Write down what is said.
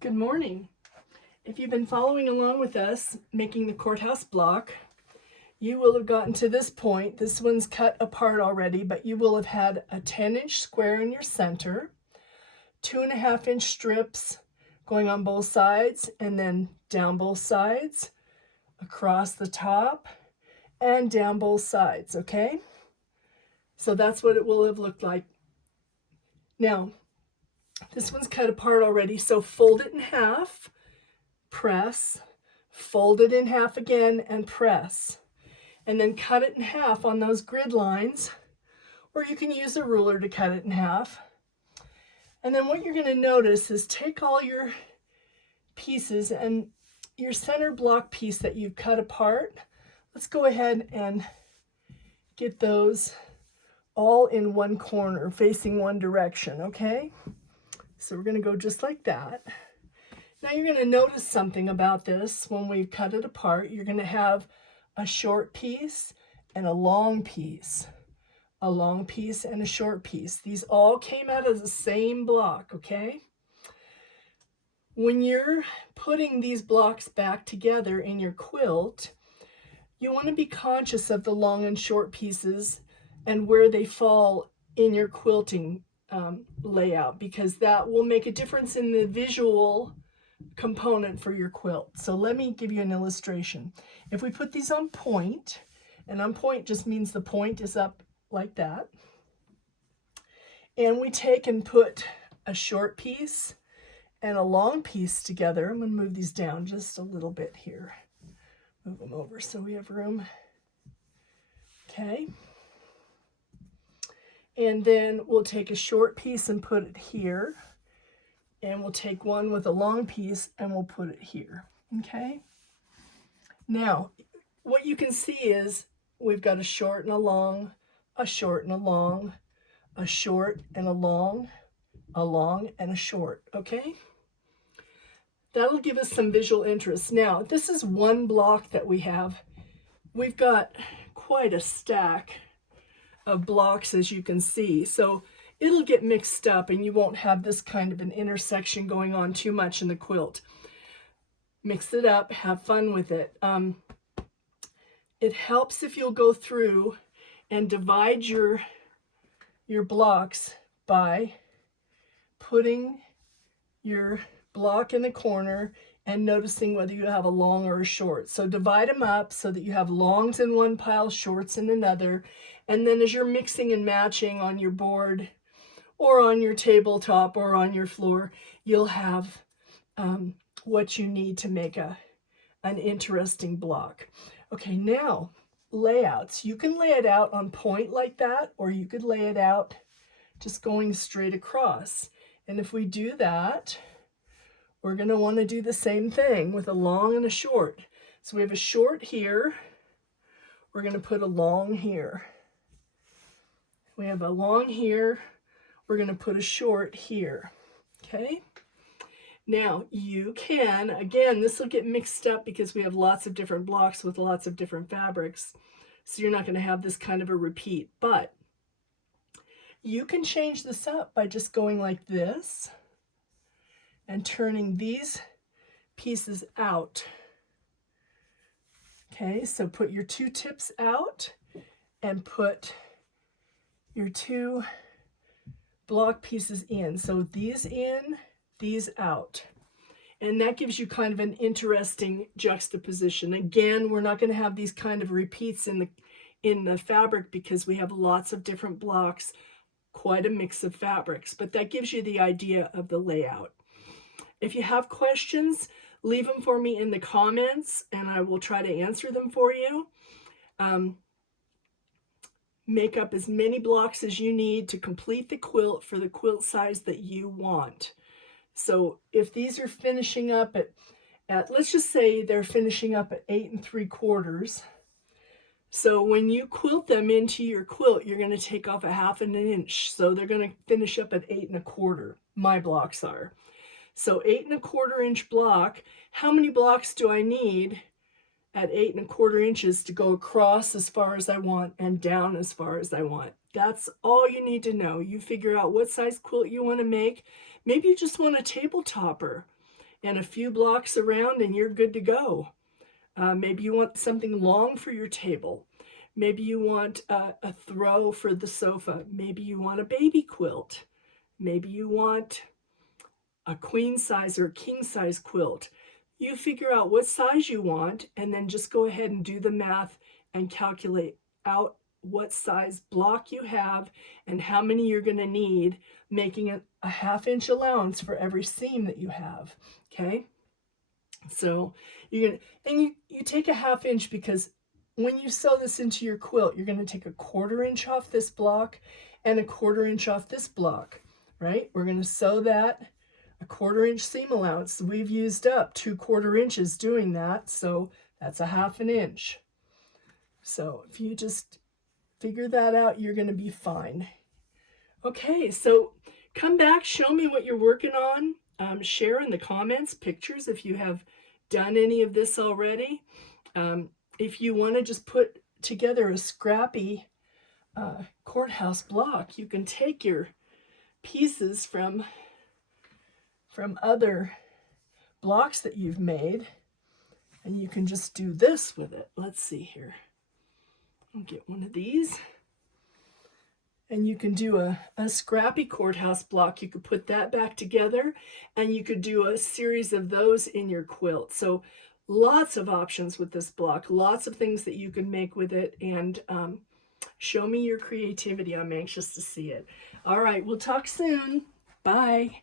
Good morning. If you've been following along with us making the courthouse block, you will have gotten to this point. This one's cut apart already, but you will have had a 10-inch square in your center, 2.5-inch strips going on both sides, and then down both sides, across the top, and down both sides, okay? So that's what it will have looked like. Now, this one's cut apart already, so fold it in half, press, fold it in half again, and press. And then cut it in half on those grid lines, or you can use a ruler to cut it in half. And then what you're going to notice is take all your pieces and your center block piece that you've cut apart. Let's go ahead and get those all in one corner facing one direction, okay? So we're going to go just like that. Now you're going to notice something about this when we cut it apart. You're going to have a short piece and a long piece, a long piece and a short piece. These all came out of the same block, okay? When you're putting these blocks back together in your quilt, you want to be conscious of the long and short pieces and where they fall in your quilting layout, because that will make a difference in the visual component for your quilt. So let me give you an illustration. If we put these on point, and on point just means the point is up like that, and we take and put a short piece and a long piece together. I'm going to move these down just a little bit here. Move them over so we have room. Okay. And then we'll take a short piece and put it here. And we'll take one with a long piece and we'll put it here, okay? Now, what you can see is we've got a short and a long, a short and a long, a short and a long and a short, okay? That'll give us some visual interest. Now, this is one block that we have. We've got quite a stack of blocks, as you can see. So it'll get mixed up and you won't have this kind of an intersection going on too much in the quilt. Mix it up, have fun with it. It helps if you'll go through and divide your blocks by putting your block in the corner and noticing whether you have a long or a short. So divide them up so that you have longs in one pile, shorts in another. And then as you're mixing and matching on your board or on your tabletop or on your floor, you'll have what you need to make an interesting block. Okay, now layouts. You can lay it out on point like that, or you could lay it out just going straight across. And if we do that, we're going to want to do the same thing with a long and a short. So we have a short here. We're going to put a long here. We have a long here. We're going to put a short here. Okay? Now, you can, again, this will get mixed up because we have lots of different blocks with lots of different fabrics. So you're not going to have this kind of a repeat. But you can change this up by just going like this and turning these pieces out. Okay, so put your two tips out and put your two block pieces in. So these in, these out. And that gives you kind of an interesting juxtaposition. Again, we're not going to have these kind of repeats in the fabric because we have lots of different blocks, quite a mix of fabrics, but that gives you the idea of the layout. If you have questions, leave them for me in the comments and I will try to answer them for you. Make up as many blocks as you need to complete the quilt for the quilt size that you want. So if these are finishing up at let's just say they're finishing up at 8 3/4. So when you quilt them into your quilt, you're going to take off a 1/2 inch. So they're going to finish up at 8 1/4. My blocks are. So 8 1/4 inch block. How many blocks do I need at 8 1/4 inches to go across as far as I want and down as far as I want? That's all you need to know. You figure out what size quilt you want to make. Maybe you just want a table topper and a few blocks around and you're good to go. Maybe you want something long for your table. Maybe you want a throw for the sofa. Maybe you want a baby quilt. Maybe you want a queen size or king size quilt. You figure out what size you want and then just go ahead and do the math and calculate out what size block you have and how many you're going to need, making a 1/2 inch allowance for every seam that you have. Okay, so you're gonna, and you take a 1/2 inch because when you sew this into your quilt, you're going to take a 1/4 inch off this block and a 1/4 inch off this block, right? We're going to sew that a 1/4 inch seam allowance. We've used up 2/4 inches doing that, so that's a 1/2 inch. So if you just figure that out, you're going to be fine. Okay, so come back, show me what you're working on. Share in the comments pictures if you have done any of this already. If you want to just put together a scrappy courthouse block, you can take your pieces from other blocks that you've made and you can just do this with it. Let's see here. I'll get one of these. And you can do a scrappy courthouse block. You could put that back together and you could do a series of those in your quilt. So lots of options with this block, lots of things that you can make with it, and show me your creativity. I'm anxious to see it. All right, we'll talk soon. Bye.